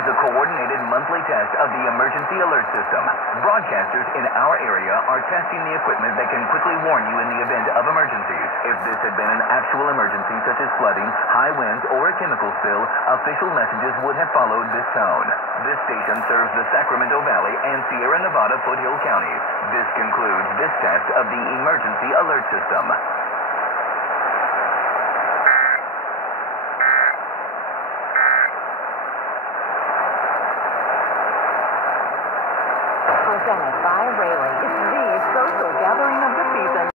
is a coordinated monthly test of the emergency alert system. Broadcasters in our area are testing the equipment that can quickly warn you in the event of emergencies. If this had been an actual emergency, such as flooding, high winds, or a chemical spill, official messages would have followed this tone. This station serves the Sacramento Valley and Sierra Nevada Foothill counties. This concludes this test of the emergency alert system. Presented by Rayleigh's, the social gathering of the season.